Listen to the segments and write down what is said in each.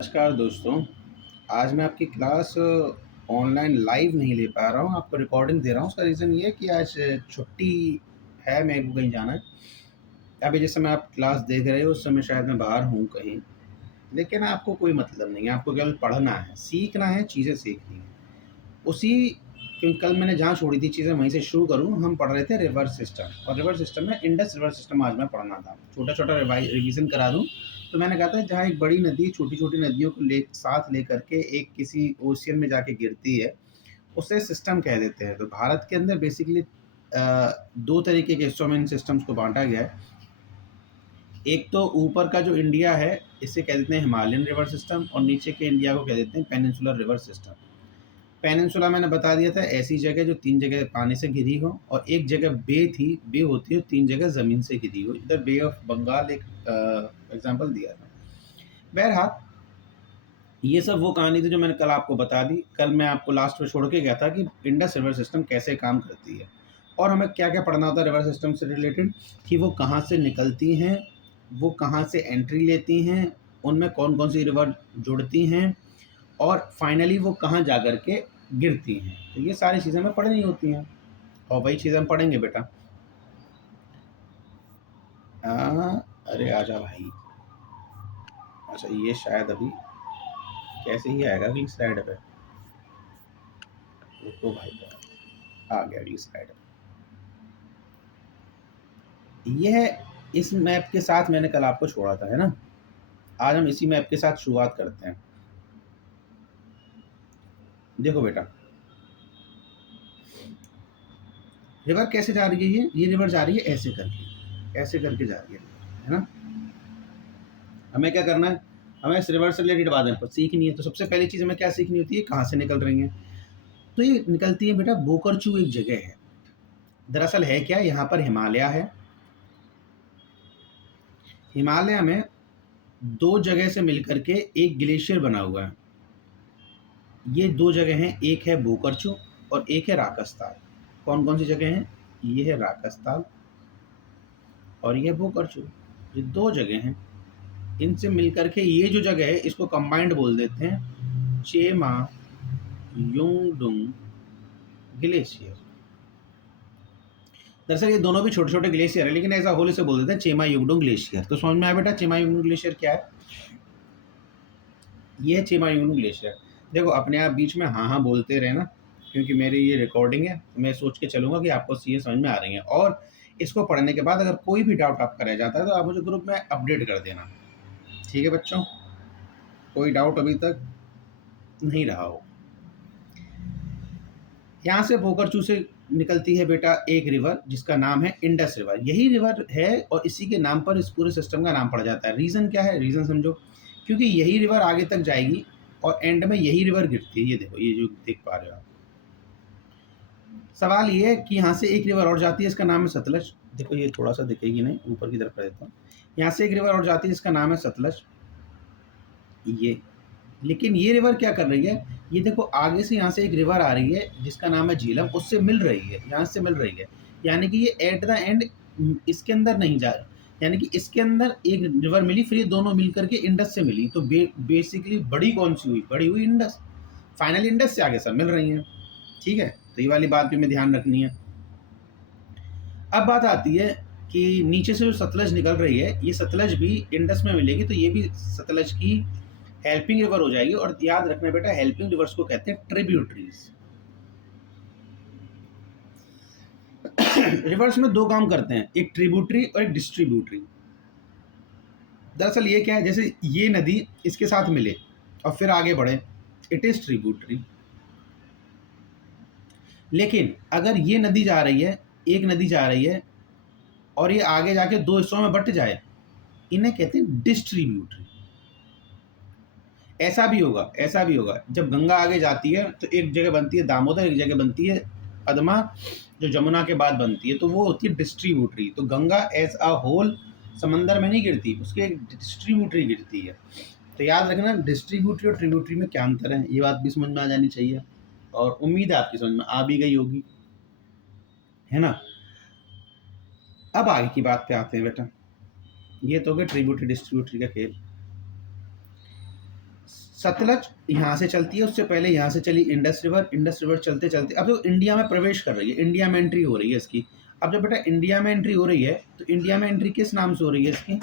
नमस्कार दोस्तों। आज मैं आपकी क्लास ऑनलाइन लाइव नहीं ले पा रहा हूँ, आपको रिकॉर्डिंग दे रहा हूँ। उसका रीज़न ये है कि आज छुट्टी है, मेरे को कहीं जाना है। अभी जिस समय आप क्लास देख रहे हो उस समय शायद मैं बाहर हूँ कहीं, लेकिन आपको कोई मतलब नहीं है, आपको केवल पढ़ना है, सीखना है, चीज़ें सीखनी है। उसी क्योंकि कल मैंने जहाँ छोड़ी थी चीज़ें वहीं से शुरू करूँ। हम पढ़ रहे थे रिवर्स सिस्टम, और रिवर्स सिस्टम में इंडस रिवर सिस्टम आज मैं पढ़ना था। छोटा-छोटा रिवीज़न करा दूँ, तो मैंने कहा था जहाँ एक बड़ी नदी छोटी-छोटी नदियों को साथ लेकर के एक किसी ओशियन में जाके गिरती है, उसे सिस्टम कह देते हैं। तो भारत के अंदर बेसिकली 2 तरीके के हिस्सों में इन सिस्टम्स को बाँटा गया है। एक तो ऊपर का जो इंडिया है, इसे कह देते हैं हिमालयन रिवर सिस्टम, और नीचे के इंडिया को कह देते हैं पेनिनसुलर रिवर सिस्टम। पेनिनसुला मैंने बता दिया था, ऐसी जगह जो 3 जगह पानी से घिरी हो, और एक जगह बे थी, बे होती है 3 जगह ज़मीन से घिरी हो। इधर बे ऑफ बंगाल एक एग्ज़ाम्पल दिया था। बहरहाल, ये सब वो कहानी थी जो मैंने कल आपको बता दी। कल मैं आपको लास्ट में छोड़ के गया था कि इंडस रिवर सिस्टम कैसे काम करती है, और हमें क्या-क्या पढ़ना होता है रिवर सिस्टम से रिलेटेड, कि वो कहाँ से निकलती हैं, वो कहाँ से एंट्री लेती हैं, उनमें कौन-कौन सी रिवर जुड़ती हैं, और फाइनली वो कहाँ जा कर के गिरती हैं। तो ये सारी चीज़ें हमें पढ़नी होती हैं, और वही चीज़ें हम पढ़ेंगे बेटा। अरे आजा भाई। अच्छा, ये शायद अभी कैसे ही आएगा अगली स्लाइड पे। रुको भाई, आ गया अगली स्लाइड। यह इस मैप के साथ मैंने कल आपको छोड़ा था, है ना। आज हम इसी मैप के साथ शुरुआत करते हैं। देखो बेटा, रिवर कैसे जा रही है, ये रिवर जा रही है ऐसे करके जा रही है ना। हमें क्या करना है, हमें इस रिवर से रिलेटेड बातें सीखनी है। तो सबसे पहली चीज़ हमें क्या सीखनी होती है, कहाँ से निकल रही हैं। तो ये निकलती है बेटा, बोकरचू एक जगह है। दरअसल है क्या, यहाँ पर हिमालय है। हिमालय में 2 जगह से मिलकर के एक ग्लेशियर बना हुआ है। ये 2 जगह हैं, एक है बोकरचू और एक है राकसताल। कौन-कौन सी जगह हैं, ये है राकसताल और ये बोकरचू। ये 2 जगह हैं, इनसे मिलकर के ये जो जगह है इसको कंबाइंड बोल देते हैं चेमा-युंगडुंग ग्लेशियर। दरअसल ये दोनों भी छोटे-छोटे ग्लेशियर है, लेकिन एज़ अ होल इसे बोल देते हैं चेमा-युंगडुंग ग्लेशियर। तो समझ में आया बेटा चेमा-युंगडुंग ग्लेशियर क्या है? ये है चेमा-युंगडुंग ग्लेशियर। देखो, अपने आप बीच में हाँ बोलते रहना, क्योंकि मेरी ये रिकॉर्डिंग है, तो मैं सोच के चलूँगा कि आपको चीज़ें समझ में आ रही हैं। और इसको पढ़ने के बाद अगर कोई भी डाउट आपका रह जाता है तो आप मुझे ग्रुप में अपडेट कर देना। ठीक है बच्चों? कोई डाउट अभी तक नहीं रहा हो। यहाँ से बोकरचू से निकलती है बेटा एक रिवर जिसका नाम है इंडस रिवर। यही रिवर है और इसी के नाम पर इस पूरे सिस्टम का नाम पड़ जाता है। रीज़न क्या है? रीज़न समझो, क्योंकि यही रिवर आगे तक जाएगी और एंड में यही रिवर गिरती है। ये देखो, ये जो देख पा रहे हो आप। सवाल ये है कि यहाँ से एक रिवर और जाती है, इसका नाम है सतलज। देखो, ये थोड़ा सा दिखेगी नहीं, ऊपर की तरफ कर देता हूँ। यहाँ से एक रिवर और जाती है, इसका नाम है सतलज। ये, लेकिन ये रिवर क्या कर रही है, ये देखो आगे से यहाँ से एक रिवर आ रही है जिसका नाम है झीलम, उससे मिल रही है, यहाँ से मिल रही है। यानी कि ये एट द एंड इसके अंदर नहीं जा रहा, यानी कि इसके अंदर एक रिवर मिली, फिर ये दोनों मिल करके इंडस से मिली। तो बेसिकली बड़ी कौन सी हुई, बड़ी हुई इंडस। फाइनली इंडस से आगे सब मिल रही हैं। ठीक है, तो ये वाली बात भी हमें ध्यान रखनी है। अब बात आती है कि नीचे से जो सतलज निकल रही है, ये सतलज भी इंडस में मिलेगी, तो ये भी सतलज की हेल्पिंग रिवर हो जाएगी। और याद रखना बेटा, हेल्पिंग रिवर्स को कहते हैं ट्रिब्यूटरीज। रिवर्स में 2 काम करते हैं, एक ट्रिब्यूटरी और एक डिस्ट्रीब्यूटरी। दरअसल ये क्या है, जैसे ये नदी इसके साथ मिले और फिर आगे बढ़े, इट इज ट्रिब्यूटरी। लेकिन अगर ये नदी जा रही है, एक नदी जा रही है और ये आगे जाके 2 हिस्सों में बट जाए, इन्हें कहते हैं डिस्ट्रीब्यूटरी। ऐसा भी होगा, ऐसा भी होगा, जब गंगा आगे जाती है तो एक जगह बनती है दामोदर, एक जगह बनती है पद्मा, जो जमुना के बाद बनती है, तो वो होती है डिस्ट्रीब्यूटरी। तो गंगा एज अ होल समंदर में नहीं गिरती, उसके एक डिस्ट्रीब्यूटरी गिरती है। तो याद रखना, डिस्ट्रीब्यूटरी और ट्रिब्यूटरी में क्या अंतर है, ये बात भी समझ में आ जानी चाहिए, और उम्मीद है आपकी समझ में आ भी गई होगी, है ना। अब आगे की बात पे आते हैं बेटा। ये तो हो गया ट्रिब्यूटरी डिस्ट्रीब्यूटरी का खेल। सतलज यहाँ से चलती है, उससे पहले यहाँ से चली इंडस रिवर, इंडस रिवर चलते चलते अब तो इंडिया में प्रवेश कर रही है, इंडिया में एंट्री हो रही है इसकी। अब जब बेटा इंडिया में एंट्री हो रही है तो इंडिया में एंट्री किस नाम से हो रही है इसकी?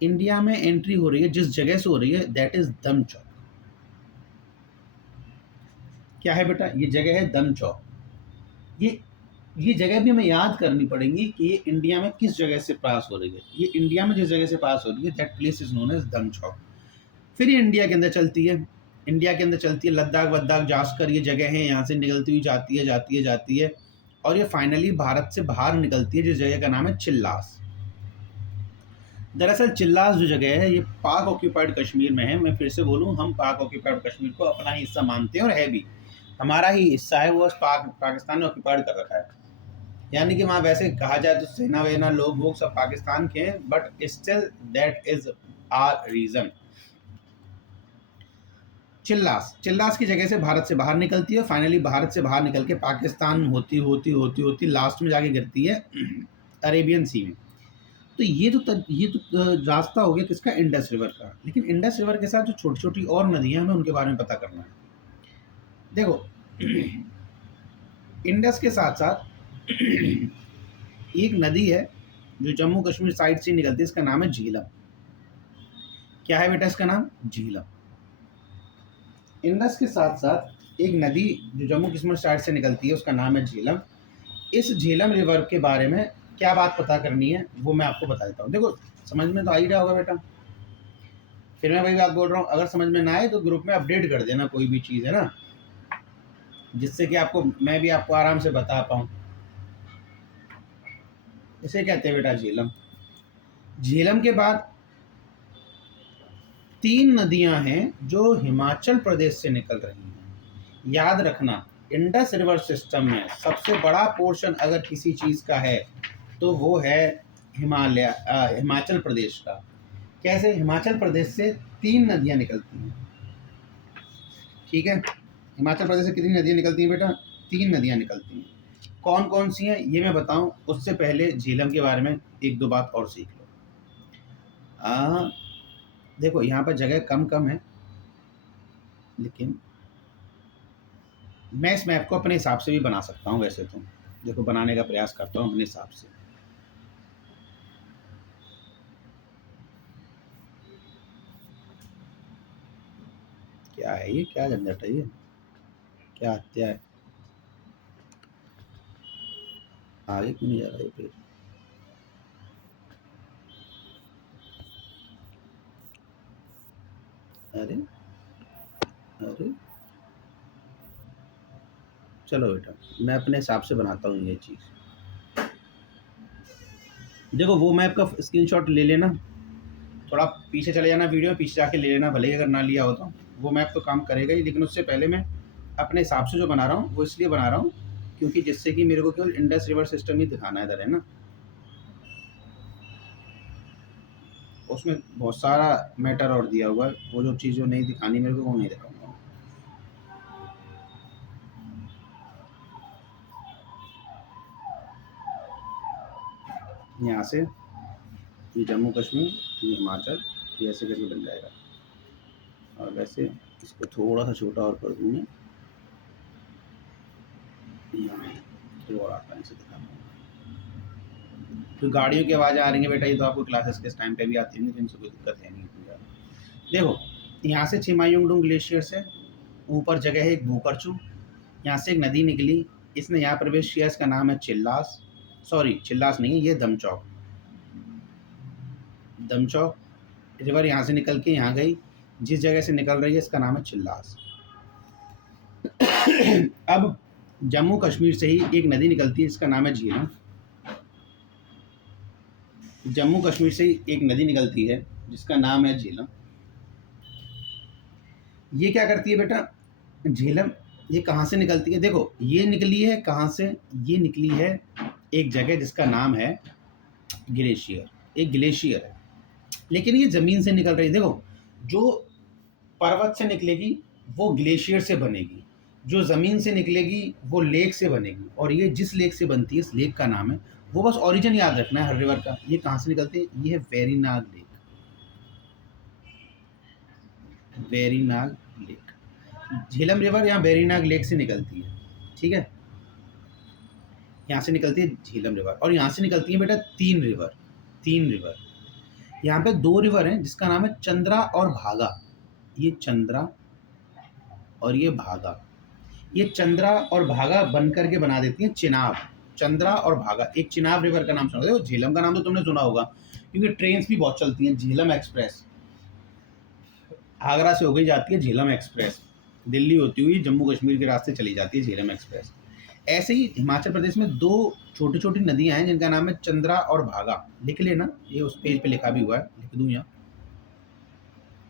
इंडिया में एंट्री हो रही है जिस जगह से हो रही है दैट इज दम चौक। क्या है बेटा? ये जगह है दम चौक। ये जगह भी हमें याद करनी पड़ेगी कि ये इंडिया में किस जगह से पास हो रही है। ये इंडिया में जिस जगह से पास हो रही है that place is known as Dum Chowk. फिर ये इंडिया के अंदर चलती है, इंडिया के अंदर चलती है, लद्दाख वद्दाख जाकर ये जगह है, यहाँ से निकलती हुई जाती है और ये फाइनली भारत से बाहर निकलती है जिस जगह का नाम है चिल्लास। दरअसल चिल्लास जो जगह है ये पाक ऑक्यूपाइड कश्मीर में है। मैं फिर से बोलूँ, हम पाक ऑक्यूपाइड कश्मीर को अपना ही हिस्सा मानते हैं और है भी हमारा ही हिस्सा है, वो पाकिस्तान ने ऑक्यूपाइड कर रखा है। यानी कि वहाँ वैसे कहा जाए तो सेना वेना लोग वो सब पाकिस्तान के हैं, but still that is our reason. Chilas की जगह से भारत से बाहर निकलती है, फाइनली भारत से बाहर निकल के पाकिस्तान होती लास्ट में जाके गिरती है अरेबियन सी में। तो ये तो रास्ता हो गया किसका? इंडस रिवर का। लेकिन इंडस रिवर के साथ जो छोटी छोटी और नदियां हैं उनके बारे में पता करना है। देखो इंडस के साथ साथ एक नदी है जो जम्मू कश्मीर साइड से निकलती है, इसका नाम है झीलम। क्या है बेटा इसका नाम? झीलम। इंडस के साथ साथ एक नदी जो जम्मू कश्मीर साइड से निकलती है उसका नाम है झीलम। इस झीलम रिवर के बारे में क्या बात पता करनी है वो मैं आपको बता देता हूँ। देखो समझ में तो आ ही रहा होगा बेटा, फिर मैं वही बात बोल रहा हूँ, अगर समझ में ना आए तो ग्रुप में अपडेट कर देना कोई भी चीज़ है ना, जिससे कि मैं भी आपको आराम से बता पाऊँ। इसे कहते हैं बेटा झीलम। झीलम के बाद 3 नदियां हैं जो हिमाचल प्रदेश से निकल रही हैं। याद रखना इंडस रिवर सिस्टम में सबसे बड़ा पोर्शन अगर किसी चीज़ का है तो वो है हिमाचल प्रदेश का। कैसे? हिमाचल प्रदेश से 3 नदियां निकलती हैं। ठीक है, हिमाचल प्रदेश से कितनी नदियां निकलती हैं बेटा? 3 नदियां निकलती हैं। कौन कौन सी हैं ये मैं बताऊं उससे पहले झीलम के बारे में एक दो बात और सीख लो। देखो यहाँ पर जगह कम है, लेकिन मैं इस मैप को अपने हिसाब से भी बना सकता हूँ। वैसे तो देखो बनाने का प्रयास करता हूँ अपने हिसाब से। क्या है ये? क्या झंझट है ये? क्या हत्या है? आगे क्यों नहीं जा रहा है पेज? अरे अरे चलो बेटा मैं अपने हिसाब से बनाता हूँ ये चीज़। देखो वो मैप का स्क्रीनशॉट ले लेना, थोड़ा पीछे चले जाना, वीडियो पीछे जाके ले लेना, भले ही अगर ना लिया हो तो। वो मैप तो काम करेगा ही, लेकिन उससे पहले मैं अपने हिसाब से जो बना रहा हूँ वो इसलिए बना रहा हूँ क्योंकि जिससे कि मेरे को केवल इंडस रिवर सिस्टम ही दिखाना है इधर, है ना। उसमें बहुत सारा मैटर और दिया हुआ है, वो जो चीज़ जो नहीं दिखानी मेरे को वो नहीं दिखाऊंगा। यहाँ से ये जम्मू कश्मीर, ये हिमाचल, ये ऐसे करके बन जाएगा। और वैसे इसको थोड़ा सा छोटा और कर दूँगा, यहाँ थोड़ा आसानी से दिखा पाऊँगा। तो गाड़ियों की आवाज़ आ रही है बेटा, ये तो आपको क्लासेस के टाइम पे भी आती होंगी, तो इनसे कोई दिक्कत है नहीं इतनी ज़्यादा। देखो यहाँ से छिमायुंगडुंग ग्लेशियर से ऊपर जगह है एक भूकरचू, यहाँ से एक नदी निकली, इसने यहाँ प्रवेश किया, इसका नाम है चिल्लास। सॉरी चिल्लास नहीं है, ये दमचौक। दमचौक रिवर यहाँ से निकल के यहाँ गई, जिस जगह से निकल रही है इसका नाम है चिल्लास। अब जम्मू कश्मीर से ही एक नदी निकलती है इसका नाम है झीलम। जम्मू कश्मीर से ही एक नदी निकलती है जिसका नाम है झीलम। ये क्या करती है बेटा? झीलम ये कहाँ से निकलती है? देखो ये निकली है कहाँ से? ये निकली है एक जगह जिसका नाम है ग्लेशियर। एक ग्लेशियर है, लेकिन ये ज़मीन से निकल रही है। देखो जो पर्वत से निकलेगी वो ग्लेशियर से बनेगी, जो ज़मीन से निकलेगी वो लेक से बनेगी, और ये जिस लेक से बनती है इस लेक का नाम है, वो बस ओरिजिन याद रखना है हर रिवर का। ये कहाँ से निकलती है? ये है Verinag lake. Verinag lake. Jhelum river यहाँ वेरीनाग लेक से निकलती है, ठीक है, यहाँ से निकलती है झेलम रिवर, और यहाँ से निकलती है बेटा तीन रिवर। तीन रिवर यहाँ पे दो रिवर हैं जिसका नाम है चंद्रा और भागा। ये चंद्रा और ये भागा, ये चंद्रा और भागा बन करके बना देती हैं चिनाब। चंद्रा और भागा, एक चिनाब रिवर का नाम सुना, देखो झेलम का नाम तो तुमने सुना होगा क्योंकि ट्रेन भी बहुत चलती हैं। झेलम एक्सप्रेस आगरा से हो गई जाती है, झेलम एक्सप्रेस दिल्ली होती हुई जम्मू कश्मीर के रास्ते चली जाती है झेलम एक्सप्रेस। ऐसे ही हिमाचल प्रदेश में दो छोटी छोटी नदियां हैं जिनका नाम है चंद्रा और भागा। लिख लेना, ये उस पेज पे लिखा भी हुआ है, लिख दूं यहाँ,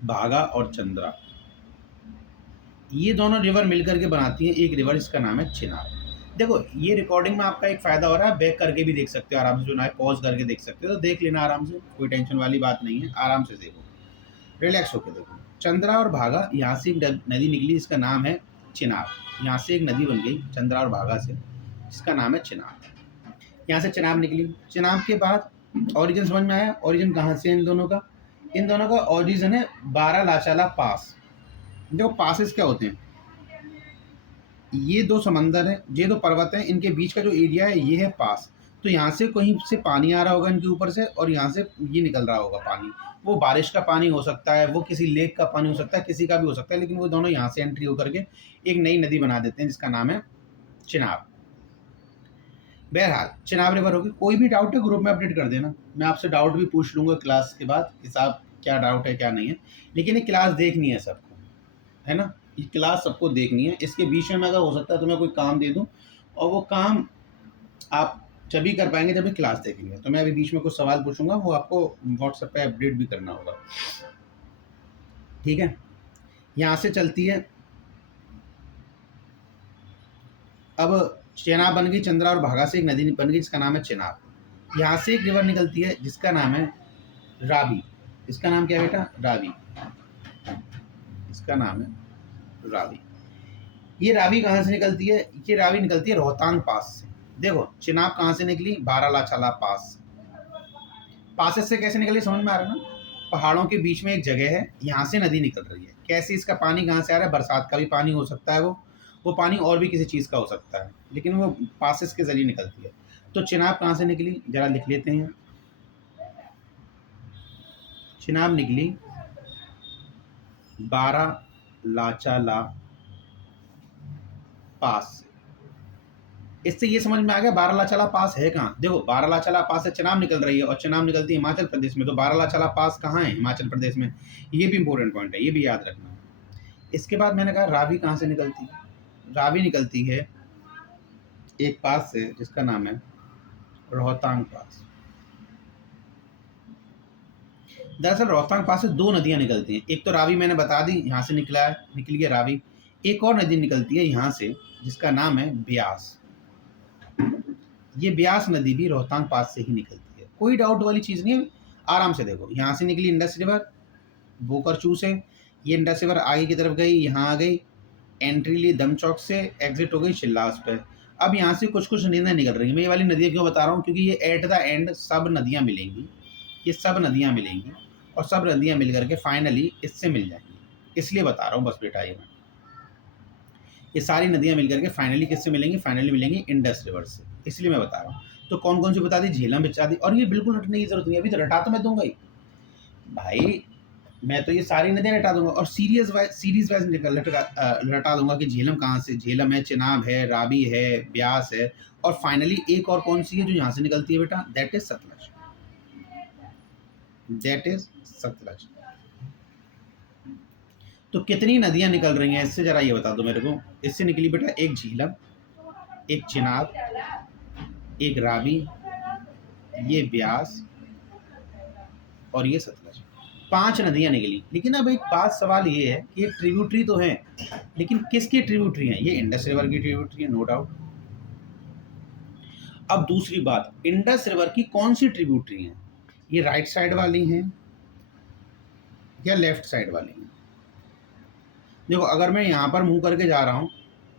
भागा और चंद्रा। ये दोनों रिवर मिलकर के बनाती हैं एक रिवर, इसका नाम है चिनाब। देखो ये रिकॉर्डिंग में आपका एक फ़ायदा हो रहा है, बैक करके भी देख सकते हो आराम से, सुना है पॉज करके देख सकते हो, तो देख लेना आराम से, कोई टेंशन वाली बात नहीं है, आराम से देखो, रिलैक्स होकर देखो। चंद्रा और भागा, यहाँ से एक नदी निकली जिसका नाम है चिनाब। यहाँ से एक नदी बन गई चंद्रा और भागा से, जिसका नाम है चिनाब। यहाँ से चिनाब निकली। चिनाब के बाद ओरिजिन समझ में आया, ओरिजिन कहाँ से है इन दोनों का? इन दोनों का ओरिजिन है बारालाचाला पास। देखो पासेस क्या होते हैं, ये दो समंदर हैं, ये दो पर्वत हैं, इनके बीच का जो एरिया है ये है पास। तो यहाँ से कहीं से पानी आ रहा होगा इनके ऊपर से, और यहाँ से ये निकल रहा होगा पानी। वो बारिश का पानी हो सकता है, वो किसी लेक का पानी हो सकता है, किसी का भी हो सकता है, लेकिन वो दोनों यहाँ से एंट्री होकर के एक नई नदी बना देते हैं जिसका नाम है चिनाब। बहरहाल चिनाब रिवर होगी। कोई भी डाउट है ग्रुप में अपडेट कर देना, मैं आपसे डाउट भी पूछ लूँगा क्लास के बाद कि साहब क्या डाउट है क्या नहीं है। लेकिन ये क्लास देखनी है सबको, है ना, ये क्लास सबको देखनी है। इसके बीच में अगर हो सकता है तो मैं कोई काम दे दूँ, और वो काम आप जब भी कर पाएंगे जब भी क्लास देखेंगे। तो मैं अभी बीच में कुछ सवाल पूछूंगा, वो आपको व्हाट्सएप पे अपडेट भी करना होगा, ठीक है। यहाँ से चलती है, अब चिनाब बन गई, चंद्रा और भागा से एक नदी बन गई जिसका नाम है चिनाब। यहाँ से एक रिवर निकलती है जिसका नाम है रावी। इसका नाम क्या है बेटा? रावी। इसका नाम है रावी। ये रावी कहाँ से निकलती है? ये रावी निकलती है रोहतांग पास से। देखो चिनाब कहाँ से निकली? बारालाचाला पास। पासेस से कैसे निकली समझ में आ रहा है ना? पहाड़ों के बीच में एक जगह है, यहाँ से नदी निकल रही है। कैसे? इसका पानी कहाँ से आ रहा है? बरसात का भी पानी हो सकता है, वो पानी और भी किसी चीज़ का हो सकता है, लेकिन वो पासेस के जरिए निकलती है। तो चिनाब कहाँ से निकली जरा लिख लेते हैं। चिनाब निकली बारालाचाला पास। इससे ये समझ में आ गया बारालाचाला पास है कहाँ। देखो बारालाचाला पास से चिनाब निकल रही है, और चिनाब निकलती है हिमाचल प्रदेश में, तो बारालाचाला पास कहाँ है? हिमाचल प्रदेश में। ये भी इंपॉर्टेंट पॉइंट है, ये भी याद रखना। इसके बाद मैंने कहा रावी कहाँ से निकलती है? रावी निकलती है एक पास से जिसका नाम है रोहतांग पास। दरअसल रोहतांग पास से दो नदियां निकलती हैं, एक तो रावी मैंने बता दी, यहाँ से निकला है, निकल गया रावी। एक और नदी निकलती है यहाँ से जिसका नाम है ब्यास। ये ब्यास नदी भी रोहतांग पास से ही निकलती है, कोई डाउट वाली चीज़ नहीं है, आराम से देखो। यहाँ से निकली इंडस रिवर बोकरचू से, ये इंडस रिवर आगे की तरफ गई, यहाँ आ गई, एंट्री ली दमचौक से, एग्जिट हो गई शिल्लास पे। अब यहाँ से कुछ कुछ नदियाँ निकल रही हैं। मैं ये वाली नदियाँ क्यों बता रहा हूँ? क्योंकि ये एट द एंड सब नदियाँ मिलेंगी, ये सब नदियाँ मिलेंगी, और सब नदियाँ मिल करके फाइनली इससे मिल जाएंगी, इसलिए बता रहा हूँ बस बेटा। ये सारी नदियाँ मिल करके फाइनली किससे मिलेंगी? फाइनली मिलेंगी इंडस रिवर से, इसलिए मैं बता रहा हूँ। तो कौन कौन सी बता दी? झेलम बचा दी, और ये बिल्कुल रटने की जरूरत नहीं है, अभी तो रटा तो मैं दूंगा ही भाई, मैं तो ये सारी नदियाँ रटा दूंगा, और सीरीज वाइज रटा दूंगा कि झेलम कहाँ से, झेलम है, चिनाब है, रावी है, ब्यास है, और फाइनली एक और कौन सी है जो यहाँ से निकलती है बेटा? That is Sutlej. That is Sutlej. तो कितनी नदियां निकल रही हैं इससे, जरा ये बता दो मेरे को। इससे निकली बेटा एक झीलम, एक चिनाब, एक रावी, ये ब्यास, और ये सतलज। 5 नदियां निकली। लेकिन अब एक बात सवाल ये है कि ये ट्रिब्यूटरी तो हैं, लेकिन किसकी ट्रिब्यूटरी हैं? ये इंडस रिवर की ट्रिब्यूटरी है, नो डाउट। अब दूसरी बात, इंडस रिवर की कौन सी ट्रिब्यूटरी हैं? ये राइट साइड वाली हैं या लेफ्ट साइड वाली हैं? देखो अगर मैं यहाँ पर मुंह करके जा रहा हूँ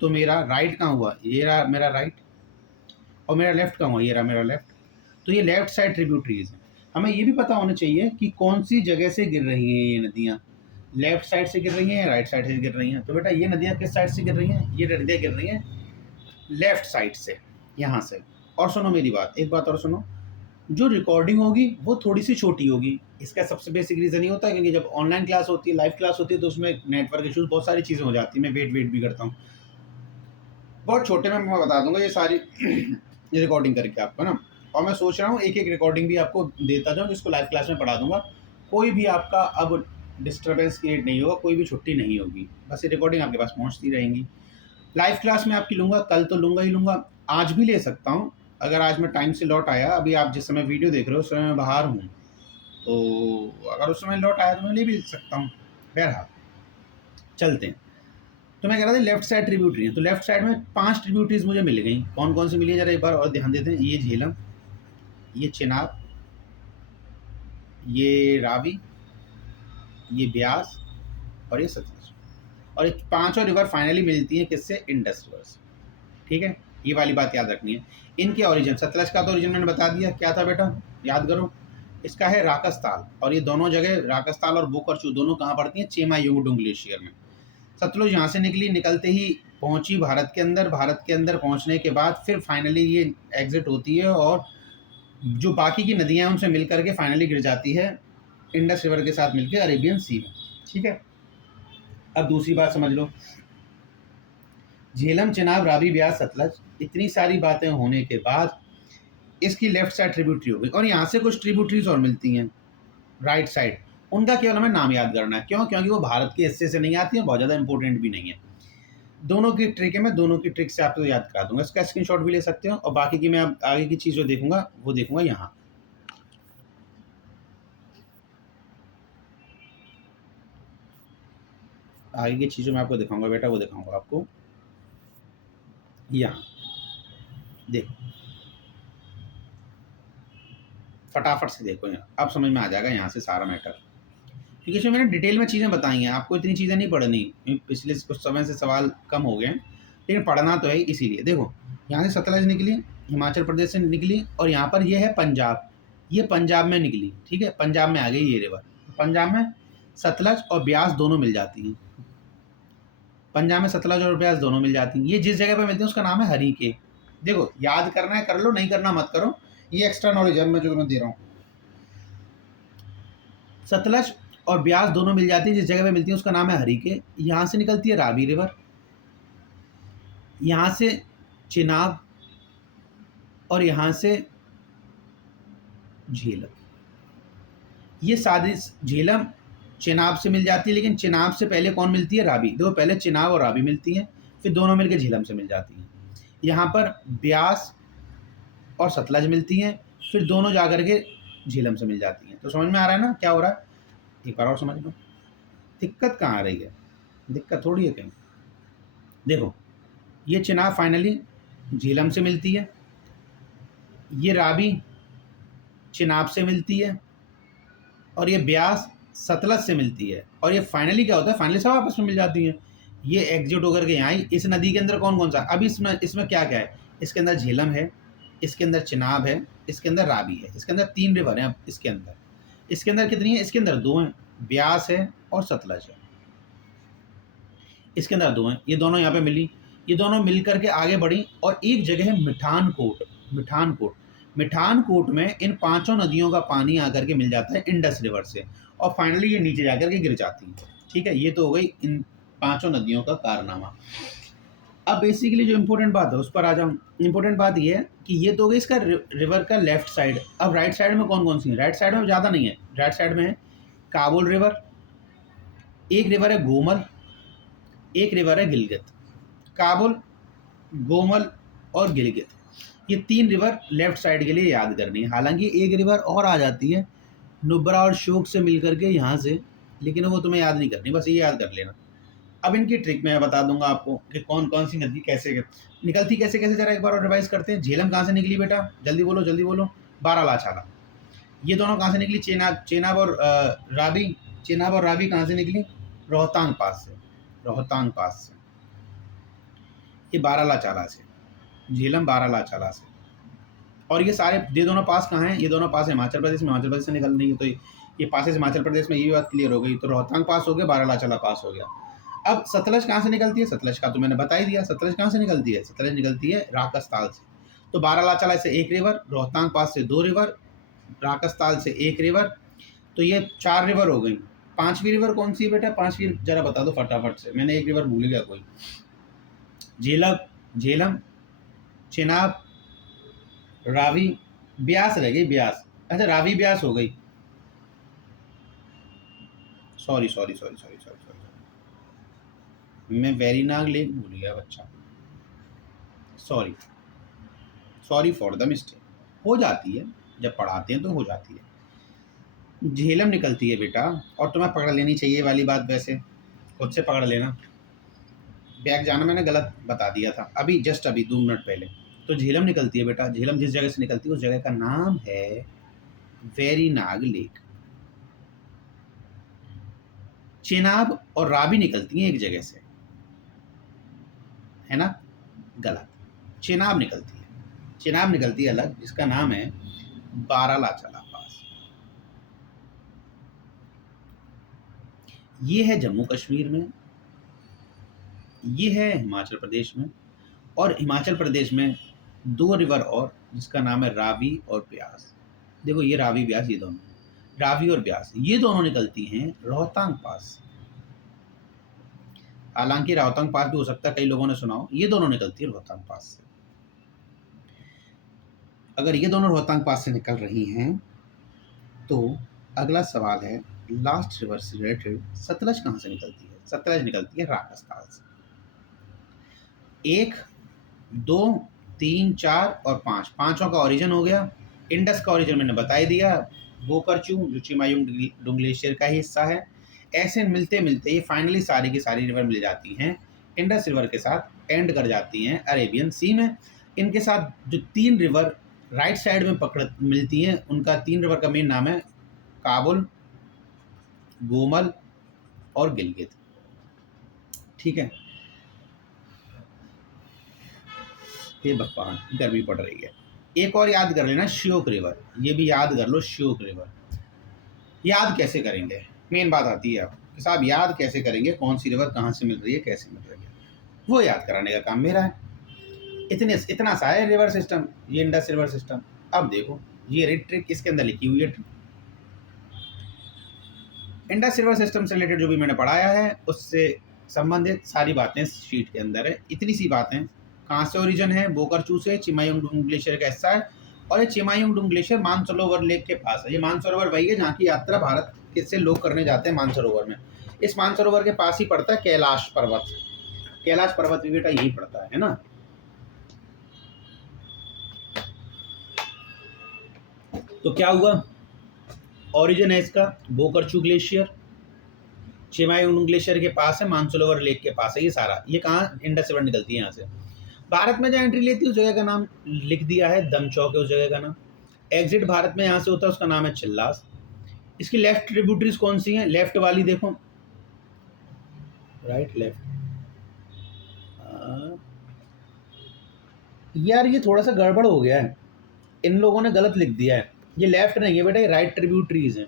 तो मेरा राइट कहाँ हुआ? ये रहा मेरा राइट, और मेरा लेफ्ट कहाँ हुआ? ये रहा मेरा लेफ्ट। तो ये लेफ्ट साइड ट्रिब्यूटरीज हैं। हमें ये भी पता होना चाहिए कि कौन सी जगह से गिर रही हैं ये नदियाँ। लेफ्ट साइड से गिर रही हैं या राइट साइड से गिर रही हैं? तो बेटा ये नदियाँ किस साइड से गिर रही हैं? ये नदियाँ गिर रही हैं लेफ्ट साइड से, यहाँ से। और सुनो मेरी बात, एक बात और सुनो, जो रिकॉर्डिंग होगी वो थोड़ी सी छोटी होगी। इसका सबसे बेसिक रीज़न ये होता है क्योंकि जब ऑनलाइन क्लास होती है, लाइव क्लास होती है, तो उसमें नेटवर्क इश्यूज बहुत सारी चीज़ें हो जाती हैं। मैं वेट भी करता हूँ। बहुत छोटे में मैं बता दूंगा ये सारी रिकॉर्डिंग करके आपको ना। और मैं सोच रहा हूँ एक एक रिकॉर्डिंग भी आपको देता जाऊँ, जिसको लाइव क्लास में पढ़ा दूंगा। कोई भी आपका अब डिस्टर्बेंस क्रिएट नहीं होगा, कोई भी छुट्टी नहीं होगी, बस ये रिकॉर्डिंग आपके पास पहुँचती रहेंगी। लाइव क्लास में आपकी लूँगा, कल तो लूँगा ही लूँगा, आज भी ले सकता हूँ। अगर आज मैं टाइम से लौट आया, अभी आप जिस समय वीडियो देख रहे हो उस समय मैं बाहर हूँ, तो अगर उस समय लौट आया तो मैं ले भी सकता हूँ। बहरहाल चलते हैं। तो मैं कह रहा था लेफ्ट साइड ट्रिब्यूटरी है, तो लेफ्ट साइड में 5 ट्रिब्यूटरीज मुझे मिल गई। कौन कौन सी मिली है जरा एक बार और ध्यान देते हैं। ये झेलम, ये चिनाब, ये रावी, ये ब्यास और ये सतलज। और ये पांचों रिवर फाइनली मिलती हैं किससे? इंडस रिवर से। ठीक है, ये वाली बात याद रखनी है। इनके ओरिजिन, सतलज का तो ओरिजिन मैंने बता दिया, क्या था बेटा याद करो, इसका है राकसताल। और ये दोनों जगह राकसताल और बोकरचू दोनों कहाँ पड़ती हैं? चेमायुंगडुंग ग्लेशियर में। सतलुज यहाँ से निकली, निकलते ही पहुँची भारत के अंदर। भारत के अंदर पहुँचने के बाद फिर फाइनली ये एग्जिट होती है और जो बाकी की नदियाँ हैं उनसे मिल करके फाइनली गिर जाती है इंडस रिवर के साथ मिलकर अरेबियन सी में। ठीक है, अब दूसरी बात समझ लो। झेलम, चिनाब, रावी, ब्यास, सतलज, इतनी सारी बातें होने के बाद इसकी लेफ्ट साइड ट्रिब्यूटरी हो गई। और यहाँ से कुछ ट्रिब्यूटरीज और मिलती हैं राइट साइड, उनका केवल हमें नाम याद करना है। क्यों? क्योंकि वो भारत के हिस्से से नहीं आती है, बहुत ज़्यादा इंपॉर्टेंट भी नहीं है। दोनों की ट्रिक है, मैं दोनों की ट्रिक से आपको याद करा दूंगा। इसका स्क्रीनशॉट भी ले सकते हो। और बाकी की मैं अब आगे की चीज़ जो देखूंगा वो देखूंगा यहाँ। आगे की चीज़ों में आपको दिखाऊंगा बेटा, वो दिखाऊंगा आपको यहाँ। देखो फटाफट से देखो, यहाँ अब समझ में आ जाएगा यहाँ से सारा मैटर, क्योंकि इसमें मैंने डिटेल में चीज़ें बताई हैं। आपको इतनी चीज़ें नहीं पढ़नी, पिछले कुछ समय से सवाल कम हो गए हैं, लेकिन पढ़ना तो है इसीलिए। देखो यहाँ से सतलज निकली, हिमाचल प्रदेश से निकली, और यहाँ पर ये है पंजाब, ये पंजाब में निकली। ठीक है, पंजाब में आ गई ये रिवर। पंजाब में सतलज और ब्यास दोनों मिल जाती हैं। पंजाब में सतलज और ब्यास दोनों मिल जाती हैं। ये जिस जगह पर मिलती है उसका नाम है हरिके। देखो याद करना है कर लो, नहीं करना मत करो, ये एक्स्ट्रा नॉलेज है मैं जो मैं दे रहा हूँ। सतलज और ब्यास दोनों मिल जाती है, जिस जगह पे मिलती है उसका नाम है हरिके। यहाँ से निकलती है रावी रिवर, यहाँ से चिनाब, और यहाँ से झेलम। ये सारी झेलम चिनाब से मिल जाती है, लेकिन चिनाब से पहले कौन मिलती है? रावी। दो पहले चिनाब और रावी मिलती हैं, फिर दोनों मिलकर झेलम से मिल जाती हैं। यहाँ पर ब्यास और सतलज मिलती हैं, फिर दोनों जाकर के झेलम से मिल जाती हैं। तो समझ में आ रहा है ना क्या हो रहा है? एक बार और समझ लो, दिक्कत कहाँ आ रही है? दिक्कत थोड़ी है कहीं। देखो ये चिनाब फाइनली झेलम से मिलती है, ये रावी चिनाब से मिलती है, और ये ब्यास सतलज से मिलती है, और ये फाइनली क्या होता है? फाइनली सब आपस में मिल जाती हैं। ये एग्जिट होकर के यहाँ आई। इस नदी के अंदर कौन कौन सा? अभी इसमें क्या क्या है? इसके अंदर झेलम है, इसके अंदर चिनाब है, इसके अंदर रावी है। इसके अंदर 3 रिवर हैं। इसके अंदर कितनी है? इसके अंदर 2 हैं, ब्यास है और सतलज है। इसके अंदर 2 हैं, ये दोनों यहाँ पे मिली, ये दोनों मिल करके आगे बढ़ी, और एक जगह है मिठानकोट। मिठानकोट में इन 5 नदियों का पानी आकर के मिल जाता है इंडस रिवर से, और फाइनली ये नीचे जाकर के गिर जाती है। ठीक है, ये तो हो गई इन 5 नदियों का कारनामा। अब बेसिकली जो इम्पोर्टेंट बात है उस पर आ जाऊँ। इम्पोर्टेंट बात ये है कि ये तो हो गई इसका रिवर का लेफ्ट साइड। अब राइट साइड में कौन कौन सी है? राइट साइड में ज़्यादा नहीं है, राइट साइड में है काबुल रिवर, एक रिवर है गोमल, एक रिवर है गिलगित। काबुल, गोमल और गिलगित, ये 3 रिवर लेफ्ट साइड के लिए याद करनी है। हालांकि एक रिवर और आ जाती है नुब्रा और शोक से मिल करके यहाँ से, लेकिन वो तुम्हें याद नहीं करनी, बस ये याद कर लेना। अब इनकी ट्रिक मैं बता दूंगा आपको कि कौन कौन सी नदी कैसे निकलती, कैसे कैसे, जरा एक बार और रिवाइज करते हैं। झेलम कहाँ से निकली बेटा? जल्दी बोलो जल्दी बोलो। बारालाचाला। ये दोनों कहाँ से निकली? चेनाब और रावी। चेनाब और रावी कहाँ से निकली? रोहतांग पास से। रोहतांग पास से। ये बारालाचाला से, झेलम बारालाचाला से। और ये सारे ये दोनों पास कहाँ हैं? ये दोनों पास हिमाचल प्रदेश में, हिमाचल प्रदेश से निकल रही है, तो ये पासेज हिमाचल प्रदेश में, ये बात क्लियर हो गई। तो रोहतांग पास हो गया, बारालाचाला पास हो गया। अब सतलज कहाँ से निकलती है? सतलज का तो मैंने बता ही दिया। सतलज कहाँ से निकलती है? सतलज निकलती है राकसताल से। तो बारालाचाला से एक रिवर, रोहतांग पास से 2 रिवर, राकसताल से एक रिवर, तो ये 4 रिवर हो गई। 5वीं रिवर कौन सी है बेटा? 5वीं जरा बता दो फटाफट से, मैंने एक रिवर भूल गया कोई। झेलम, झेलम, चेनाब, रावी, ब्यास रह गई, ब्यास। अच्छा, रावी ब्यास हो गई। Sorry sorry sorry sorry sorry sorry, मैं वेरीनाग लेक भूल गया बच्चा। Sorry sorry for the mistake. हो जाती है, जब पढ़ाते हैं तो हो जाती है। झेलम निकलती है बेटा, और तुम्हें पकड़ लेनी चाहिए वाली बात, वैसे खुद से पकड़ लेना। बैग जाना मैंने गलत बता दिया था अभी, जस्ट अभी 2 मिनट पहले। तो झेलम निकलती है बेटा। झेलम जिस जगह से निकलती है उस जगह का नाम है वेरीनाग लेक। चेनाब और रावी निकलती हैं एक जगह से, है ना? गलत। चेनाब निकलती है, चेनाब निकलती है अलग, जिसका नाम है बारालाचाला पास। ये है जम्मू कश्मीर में, ये है हिमाचल प्रदेश में, और हिमाचल प्रदेश में 2 रिवर और, जिसका नाम है रावी और ब्यास। देखो ये रावी ब्यास, ये दोनों, रावी और ब्यास ये दोनों निकलती हैं रोहतांग पास से। हालांकि रोहतांग पास भी हो सकता है कई लोगों ने सुना हो, ये दोनों निकलती है रोहतांग पास से। अगर ये दोनों रोहतांग पास से निकल रही हैं तो अगला सवाल है लास्ट रिवर से रिलेटेड, सतलज कहाँ से निकलती है? सतलज निकलती है राकसताल से। 1, 2, 3, 4 और 5, पांचों का ओरिजिन हो गया। इंडस का ओरिजिन मैंने बता ही दिया, बोकरचू, जो चिमायुंग ग्लेशियर का ही हिस्सा है। ऐसे मिलते मिलते ये फाइनली सारी की सारी रिवर मिल जाती हैं इंडस रिवर के साथ, एंड कर जाती हैं अरेबियन सी में। इनके साथ जो 3 रिवर राइट साइड में पकड़ मिलती हैं, उनका 3 रिवर का मेन नाम है काबुल, गोमल और गिलगित। ठीक है, ये भगवान गर्मी पड़ रही है। एक और याद कर लेना, श्योक रिवर, ये भी याद कर लो, श्योक रिवर। याद कैसे करेंगे, मेन बात आती है अब कि साहब याद कैसे करेंगे, कौन सी रिवर कहाँ से मिल रही है, कैसे मिल रही है, वो याद कराने का काम मेरा है। इतना सा है रिवर सिस्टम, ये इंडस रिवर सिस्टम। अब देखो ये रेड ट्रिक इसके अंदर लिखी हुई है। इंडस रिवर सिस्टम से रिलेटेड जो भी मैंने पढ़ाया है उससे संबंधित सारी बातें शीट के अंदर है। इतनी सी बातें, कहाँ से ओरिजिन है, बोकरचू से, चिमायुंगडुंग ग्लेशियर का हिस्सा है, और ये चिमायुंगडुंग ग्लेशियर मानसरोवर लेक के पास है। ये मानसरोवर वही है जहाँ की यात्रा भारत से लोग करने जाते हैं मानसरोवर में। इस मानसरोवर के पास ही पड़ता है कैलाश पर्वत। कैलाश पर्वत भी बेटा यही पड़ता है ना। तो क्या हुआ, ओरिजिन है इसका बोकरचू ग्लेशियर, चिमायुंगडुंग ग्लेशियर के पास है, मानसरोवर लेक के पास है। ये सारा, ये कहाँ, इंडस रिवर निकलती है यहाँ से। भारत में जहाँ एंट्री लेती है उस जगह का नाम लिख दिया है, दमचौक है उस जगह का नाम। एग्जिट भारत में यहाँ से होता है, उसका नाम है चिल्लास। इसकी लेफ्ट ट्रिब्यूटरीज कौन सी हैं? लेफ्ट वाली देखो, राइट लेफ्ट, यार ये थोड़ा सा गड़बड़ हो गया है, इन लोगों ने गलत लिख दिया है। ये लेफ्ट नहीं है बेटा, ये राइट ट्रिब्यूटरीज हैं,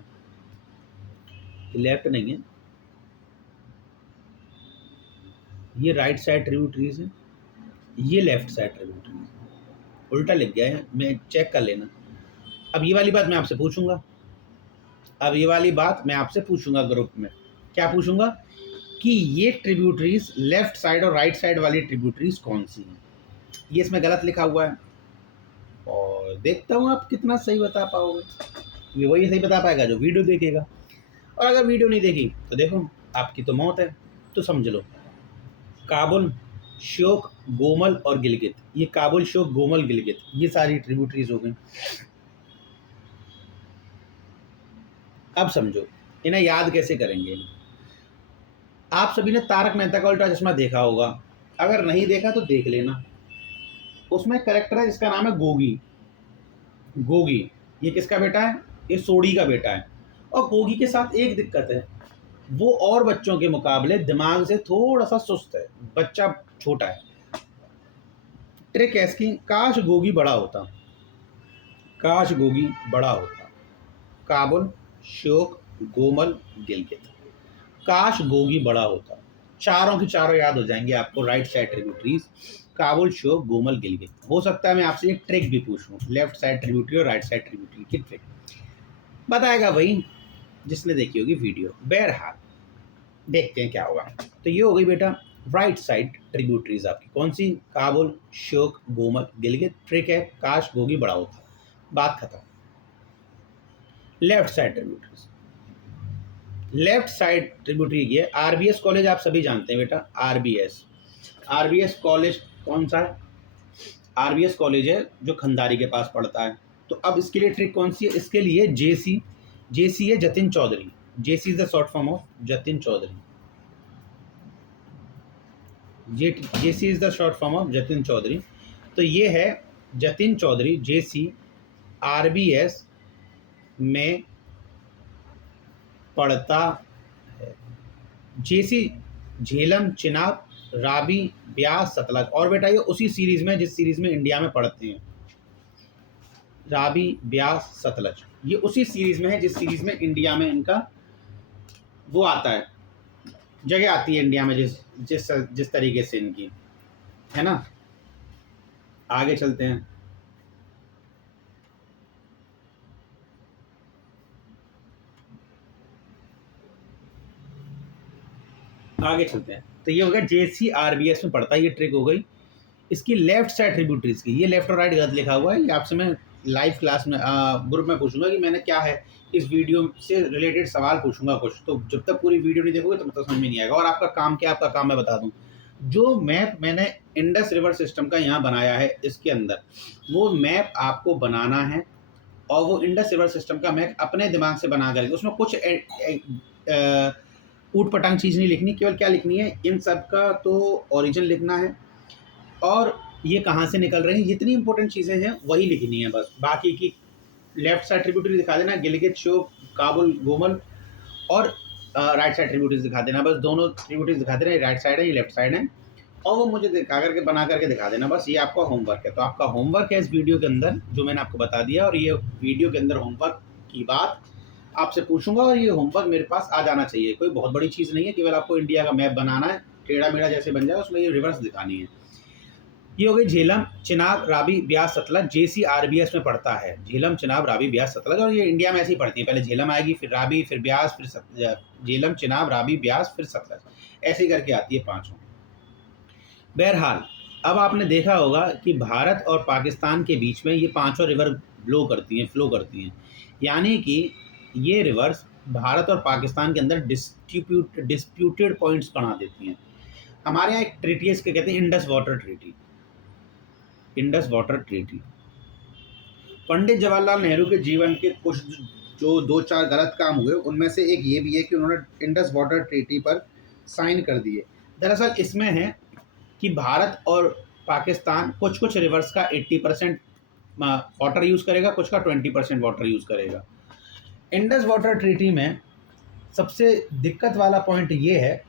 ये लेफ्ट नहीं है, ये राइट साइड ट्रिब्यूटरीज है, ये लेफ्ट साइड ट्रिब्यूटरीज, उल्टा लिख गया है, मैं चेक कर लेना। अब ये वाली बात मैं आपसे पूछूंगा, अब ये वाली बात मैं आपसे पूछूंगा ग्रुप में, क्या पूछूंगा कि ये ट्रिब्यूटरीज लेफ्ट साइड और राइट साइड वाली ट्रिब्यूटरीज कौन सी हैं। ये इसमें गलत लिखा हुआ है, और देखता हूँ आप कितना सही बता पाओगे। ये वही सही बता पाएगा जो वीडियो देखेगा, और अगर वीडियो नहीं देखी तो देखो आपकी तो मौत है। तो समझ लो, काबुल, श्योक, गोमल और गिलगित, ये काबुल, श्योक, गोमल, गिलगित, ये सारी ट्रिब्यूटरीज हो गई। अब समझो इन्हें याद कैसे करेंगे। आप सभी ने तारक मेहता का उल्टा चश्मा देखा होगा, अगर नहीं देखा तो देख लेना। उसमें कैरेक्टर है जिसका नाम है गोगी। गोगी ये किसका बेटा है? ये सोडी का बेटा है। और गोगी के साथ एक दिक्कत है, वो और बच्चों के मुकाबले दिमाग से थोड़ा सा सुस्त है, बच्चा छोटा है। ट्रिक है इसकी, काश गोगी बड़ा होता, काश गोगी बड़ा होता। काबुल, श्योक, गोमल, गिलगित। काश गोगी बड़ा होता। चारों की चारों याद हो जाएंगे आपको, right side tributaries, Kabul, Shyok, Gomal, Gilgit. हो सकता है मैं आपसे एक ट्रिक भी पूछूं, लेफ्ट साइड ट्रिब्यूटरी और राइट साइड ट्रिब्यूटरी की ट्रिक बताएगा वही जिसने देखी होगी वीडियो। बहरहाल देखते हैं क्या होगा। तो ये हो गई बेटा राइट साइड ट्रिब्यूटरीज आपकी कौन सी, काबुल, श्योक, गोमल, गिलगित। ट्रिक है काश गोगी बड़ा होता। बात खत्म। Left side tributaries, left side tributary ये आरबीएस कॉलेज आप सभी जानते हैं बेटा। आरबीएस, आरबीएस कॉलेज कौन सा है? आरबीएस कॉलेज है जो खंडारी के पास पड़ता है। तो अब इसके लिए ट्रिक कौन सी है? इसके लिए जेसी, जेसी है Jatin Chaudhary. JC is the short form of Jatin Chaudhary. JC is the short form of Jatin Chaudhary. तो ये है जतिन चौधरी, जेसी आरबीएस में पढ़ता है। जेसी झेलम, चिनाब, राबी, ब्यास, सतलज। और बेटा ये उसी सीरीज में जिस सीरीज में इंडिया में पढ़ते हैं। राबी, ब्यास, सतलज, ये उसी सीरीज में है जिस सीरीज में इंडिया में इनका वो आता है, जगह आती है इंडिया में, जिस जिस जिस तरीके से इनकी है ना। आगे चलते हैं। आगे चलते हैं। तो ये हो गया जेसी आरबीएस में पढ़ता है, ये ट्रिक हो गई। इसकी लेफ्ट साइड ट्रिब्यूटरीज की, ये लेफ्ट और राइट गलत लिखा हुआ है, ये आपसे मैं लाइव क्लास में ग्रुप में पूछूंगा कि मैंने क्या है, इस वीडियो से रिलेटेड सवाल पूछूंगा कुछ। तो जब तक पूरी वीडियो नहीं देखोगे तो मतलब समझ में नहीं आएगा। और आपका काम क्या, आपका काम मैं बता दूं, जो मैप मैंने इंडस रिवर सिस्टम का यहाँ बनाया है इसके अंदर, वो मैप आपको बनाना है। और वो इंडस रिवर सिस्टम का मैप अपने दिमाग से बना करके, उसमें कुछ ऊट पटांग चीज़ नहीं लिखनी, केवल क्या लिखनी है, इन सब का तो ओरिजिन लिखना है और ये कहाँ से निकल रही हैं, जितनी इंपॉर्टेंट चीज़ें हैं वही लिखनी है बस। बाकी की लेफ्ट साइड ट्रिब्यूटरी दिखा देना, गिलगित, श्योक, काबुल, गोमल, और राइट साइड ट्रिब्यूटरीज दिखा देना बस। दोनों ट्रिब्यूटरीज दिखा देना, ये राइट साइड है, ये लेफ्ट साइड है, और वो मुझे दिखा करके बना करके दिखा देना बस। ये आपका होमवर्क है। तो आपका होमवर्क है इस वीडियो के अंदर जो मैंने आपको बता दिया, और ये वीडियो के अंदर होमवर्क की बात आपसे पूछूंगा, और ये होमवर्क मेरे पास आ जाना चाहिए। कोई बहुत बड़ी चीज़ नहीं है, केवल आपको इंडिया का मैप बनाना है, टेढ़ा मेढ़ा जैसे बन जाए, उसमें ये रिवर्स दिखानी है। ये हो गई झेलम, चिनाब, राबी, ब्यास, सतलज। जेसी आरबीएस में पढ़ता है झेलम, चिनाब, राबी, ब्यास, सतलज। और ये इंडिया में ऐसे ही पढ़ती है, पहले झेलम आएगी, फिर राबी, फिर ब्यास, फिर झेलम, चिनाब, राबी, ब्यास, फिर सतलज, ऐसे ही करके आती है पाँचों। बहरहाल अब आपने देखा होगा कि भारत और पाकिस्तान के बीच में ये पांचों रिवर फ्लो करती हैं। यानी कि ये रिवर्स भारत और पाकिस्तान के अंदर डिस्प्यूटेड पॉइंट्स बना देती हैं। हमारे यहाँ एक ट्रीटी है, इसके कहते हैं Indus water treaty. Indus water treaty Pandit Jawaharlal Nehru के जीवन के कुछ जो दो चार गलत काम हुए उनमें से एक ये भी है कि उन्होंने इंडस वाटर ट्रीटी पर साइन कर दिए। दरअसल इसमें है कि भारत और पाकिस्तान कुछ कुछ रिवर्स का 80% वाटर यूज़ करेगा, कुछ का 20% वाटर यूज़ करेगा। इंडस वाटर ट्रीटी में सबसे दिक्कत वाला पॉइंट ये है,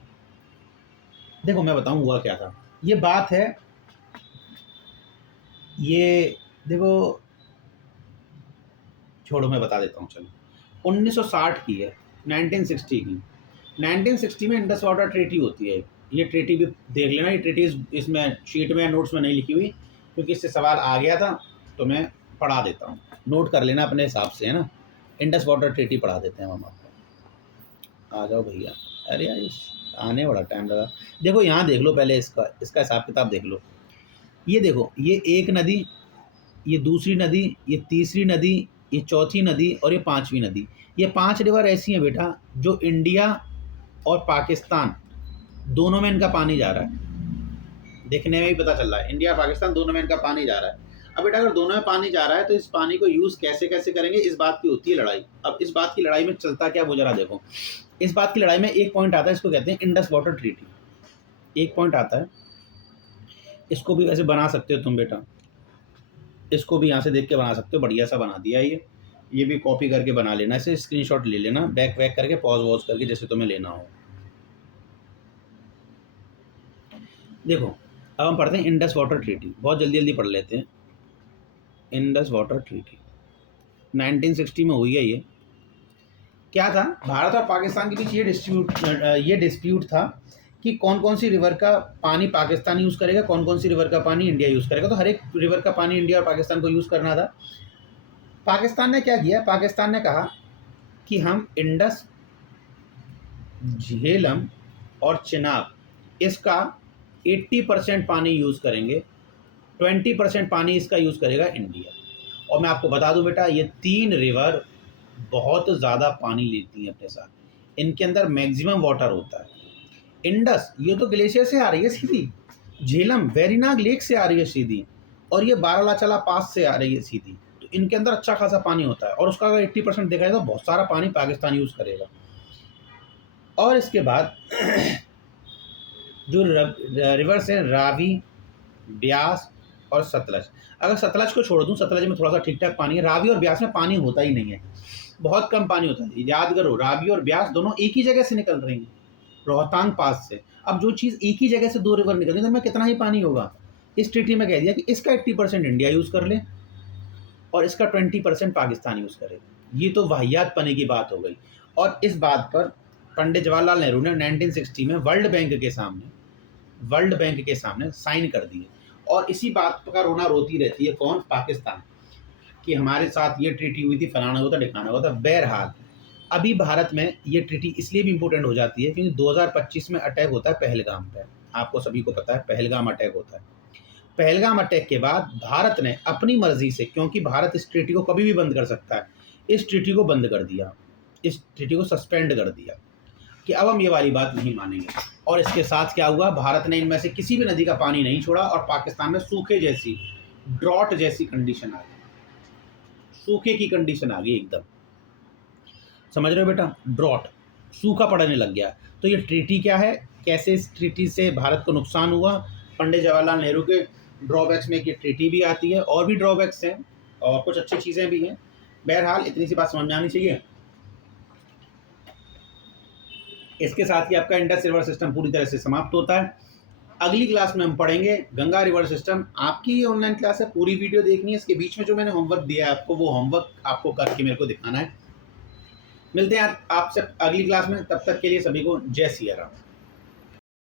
देखो मैं बताऊं हुआ क्या था। ये बात है, ये देखो छोड़ो मैं बता देता हूँ, चलो 1960 की है, 1960 की। 1960 में इंडस वाटर ट्रीटी होती है। ये ट्रीटी भी देख लेना, ये ट्रीटी इसमें शीट में नोट्स में नहीं लिखी हुई, क्योंकि इससे सवाल आ गया था तो मैं पढ़ा देता हूँ, नोट कर लेना अपने हिसाब से, है ना। इंडस वाटर ट्रीटी पढ़ा देते हैं हम आपको। आ जाओ भैया। अरे यार आने बड़ा टाइम लगा। देखो यहाँ देख लो पहले, इसका हिसाब किताब देख लो। ये देखो, ये एक नदी, ये दूसरी नदी, ये तीसरी नदी, ये चौथी नदी और ये पांचवी नदी। ये 5 रिवर ऐसी हैं बेटा जो इंडिया और पाकिस्तान दोनों में इनका पानी जा रहा है। देखने में ही पता चल रहा है, इंडिया पाकिस्तान दोनों में इनका पानी जा रहा है। अब बेटा अगर दोनों में पानी जा रहा है तो इस पानी को यूज़ कैसे कैसे करेंगे, इस बात की होती है लड़ाई। अब इस बात की लड़ाई में चलता क्या वो जरा देखो। इस बात की लड़ाई में एक पॉइंट आता है, इसको कहते हैं इंडस वाटर ट्रीटी। एक पॉइंट आता है, इसको भी वैसे बना सकते हो तुम बेटा, इसको भी यहाँ से देख के बना सकते हो, बढ़िया सा बना दिया ये भी कॉपी करके बना लेना, इसे स्क्रीनशॉट ले लेना, बैक वैक करके पॉज वॉज करके जैसे तुम्हें लेना हो। देखो अब हम पढ़ते हैं इंडस वाटर ट्रीटी, बहुत जल्दी जल्दी पढ़ लेते हैं। इंडस वाटर ट्रीटी 1960 में हुई है ये। क्या था, भारत और पाकिस्तान के बीच ये डिस्प्यूट था कि कौन कौन सी रिवर का पानी पाकिस्तान यूज़ करेगा, कौन कौन सी रिवर का पानी इंडिया यूज़ करेगा। तो हर एक रिवर का पानी इंडिया और पाकिस्तान को यूज़ करना था। पाकिस्तान ने क्या किया, पाकिस्तान ने कहा कि हम इंडस, झेलम और चिनाब, इसका 80% पानी यूज़ करेंगे, 20% पानी इसका यूज़ करेगा इंडिया। और मैं आपको बता दूं बेटा, ये 3 रिवर बहुत ज़्यादा पानी लेती हैं अपने साथ, इनके अंदर मैक्सिमम वाटर होता है। इंडस ये तो ग्लेशियर से आ रही है सीधी, झेलम वेरीनाग लेक से आ रही है सीधी, और ये बारालाचाला पास से आ रही है सीधी। तो इनके अंदर अच्छा खासा पानी होता है, और उसका अगर 80% देखा जाए तो बहुत सारा पानी पाकिस्तान यूज़ करेगा। और इसके बाद जो रिवर्स हैं, रावी, ब्यास और सतलज। अगर सतलज को छोड़ दूँ, सतलज में थोड़ा सा ठीक ठाक पानी है, रावी और ब्यास में पानी होता ही नहीं है, बहुत कम पानी होता है। याद करो, रावी और ब्यास दोनों एक ही जगह से निकल रही हैं, रोहतांग पास से। अब जो चीज़ एक ही जगह से 2 रिवर निकल रही है, तो में कितना ही पानी होगा। इस ट्रीटी में कह दिया कि इसका 80% इंडिया यूज़ कर ले और इसका 20% पाकिस्तान यूज़ करेगा। ये तो वाहियात पने की बात हो गई। और इस बात पर पंडित जवाहरलाल नेहरू ने 1960 में वर्ल्ड बैंक के सामने साइन कर दिए। और इसी बात का रोना रोती रहती है कौन, पाकिस्तान, कि हमारे साथ ये ट्रीटी हुई थी, फलाना होता ढिकाना होता। बहरहाल अभी भारत में ये ट्रीटी इसलिए भी इम्पोर्टेंट हो जाती है क्योंकि 2025 में अटैक होता है पहलगाम पे। आपको सभी को पता है पहलगाम अटैक होता है। पहलगाम अटैक के बाद भारत ने अपनी मर्जी से, क्योंकि भारत इस ट्रीटी को कभी भी बंद कर सकता है, इस ट्रीटी को बंद कर दिया, इस ट्रीटी को सस्पेंड कर दिया कि अब हम ये वाली बात नहीं मानेंगे। और इसके साथ क्या हुआ, भारत ने इनमें से किसी भी नदी का पानी नहीं छोड़ा और पाकिस्तान में सूखे जैसी, ड्रॉट जैसी कंडीशन आ गई, सूखे की कंडीशन आ गई एकदम। समझ रहे हो बेटा, ड्रॉट, सूखा पड़ने लग गया। तो ये ट्रीटी क्या है, कैसे इस ट्रीटी से भारत को नुकसान हुआ। पंडित जवाहरलाल नेहरू के ड्रॉबैक्स में ये ट्रीटी भी आती है, और भी ड्रॉबैक्स हैं और कुछ अच्छी चीज़ें भी हैं। बहरहाल इतनी सी बात समझ में आनी चाहिए। इसके साथ ही आपका इंडस रिवर सिस्टम पूरी तरह से समाप्त होता है। अगली क्लास में हम पढ़ेंगे गंगा रिवर सिस्टम। आपकी ये ऑनलाइन क्लास है, पूरी वीडियो देखनी है। इसके बीच में जो मैंने होमवर्क दिया है आपको, वो होमवर्क आपको करके मेरे को दिखाना है। मिलते हैं आपसे अगली क्लास में, तब तक के लिए सभी को जय सिया राम।